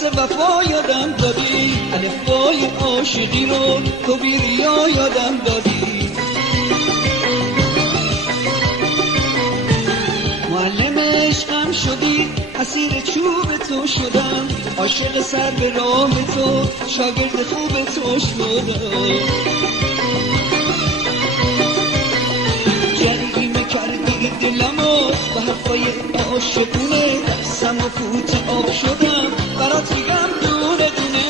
درس وفا یادم دادی، الفبای عاشقی رو تو بی ریا یادم دادی. معلم عشقم شدی، اسیر چوب تو شدم، عاشق سر به راه تو، شاگرد خوب تو شدم. جریمه کردی دلمو با حرفای عاشقونه، دستم و فوت آب شدم برات میگم دونه دونه.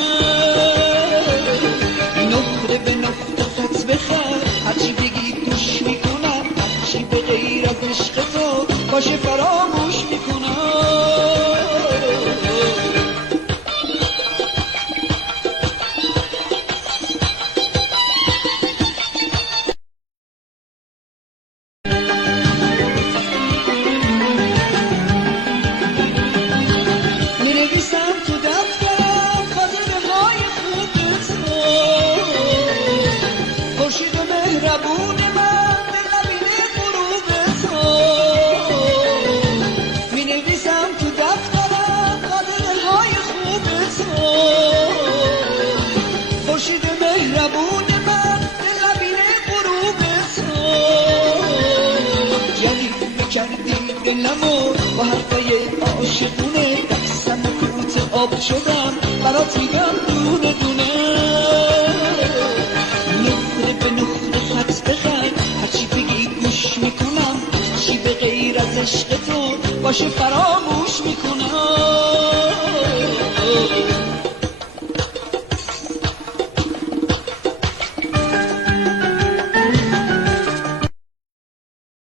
نقطه به نقطه خط بخر، هرچی بگی گوش میکنم، هرچی به غیر از عشق تو باشه فراموش میکنم. می‌نویسم تو دفترم خاطره های خوب تو، خورشید و مهربون من دل نبینه غروب تو. می‌نویسم تو دفترم خاطره های خوب تو، خورشید و مهربون من دل نبینه غروب تو. جریمه کردی دلمو با حرفای عاشقونه، دستم و فوت آب شدم برات میگم دونه دونه. نقطه به نقطه خط بخند، هرچی بگی گوش میکنم، هرچی به غیر از عشق تو باشه فراموش میکنم.